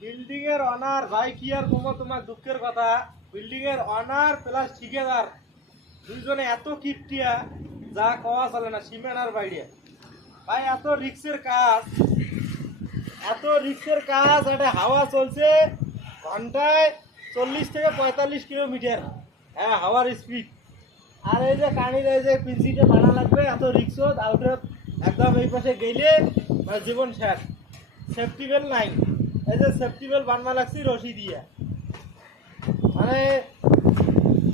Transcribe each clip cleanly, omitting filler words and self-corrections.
Building এর honour ভাই কি আর বলবো তোমার দুঃখের কথা। বিল্ডিং এর অনার প্লাস ঠিকাদার দুইজনে এত কিপটিয়া যা কওয়া চলে না, সীমানার বাইরে। ভাই এত রিক্সের কাজ, এত রিক্সের কাজ। একটা হাওয়া চলছে ঘন্টায় 40 থেকে 45 কিলোমিটার, হ্যাঁ হাওয়ার স্পিড। আর এই যে কানির এই যে পিনসিটা বানা লাগবে, এত রিক্স আউটে একদম এই পাশে গেলে মানে জীবন শেষ। সেফটি বেল্ট নাই, এই যে সেফটি বেল্ট বানবা লাগছি রশি দিয়ে। মানে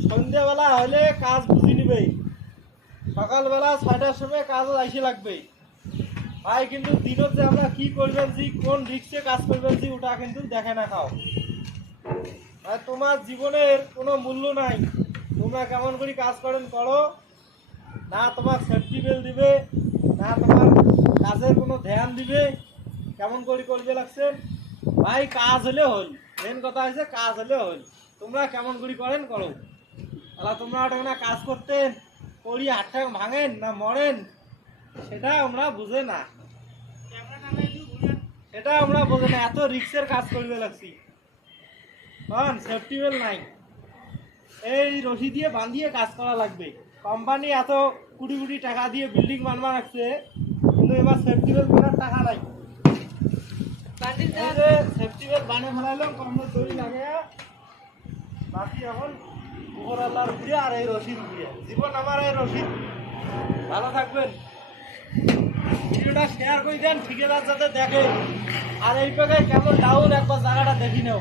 সন্ধ্যাবেলা হলে কাজ বুঝি নিবেই, সকালবেলা 6টার সময় কাজও আইসে লাগবে ভাই। কিন্তু দিনত যে আমরা কি করবেন জি, কোন রিক্সে কাজ করবেন জি, ওটা কিন্তু দেখে না খাও। তোমার জীবনের কোনো মূল্য নাই, তোমরা কেমন করে কাজ করেন করো না, তোমার সেফটি বেল্ট দিবে না, তোমার কাজের কোনো ধ্যান দিবে, কেমন করে করবে লাগছেন ভাই। কাজ হলে হল, মেন কথা হচ্ছে কাজ হলে হল। তোমরা কেমন করে করেন করো, তাহলে তোমরা ওটা না কাজ করতেন করি হাতটা ভাঙেন না মরেন, সেটা আমরা বুঝে না, সেটা আমরা বুঝে না। এত রিক্সের কাজ করবে লাগছি, কারণ সেফটি বেল্ট নাই, এই রশি দিয়ে বাঁধিয়ে কাজ করা লাগবে। কোম্পানি এত কোটি কোটি টাকা দিয়ে বিল্ডিং বানবা রাখছে, কিন্তু এবার সেফটি বেল্ট কেনার টাকা নাই। সেফটি বেল্ট বানিয়ে ফেলাইলাম কমে দড়ি লাগে, বাকি এখন উপর আল্লাহর উপরে আর এই রশির উপরে জীবন আমার। এই রশিদ ভালো থাকবেন, ভিডিওটা শেয়ার করে দেন, ঠিকাদার যাতে দেখে। আর এই জায়গায় কেমন ডাউন একবার জায়গাটা দেখি নাও।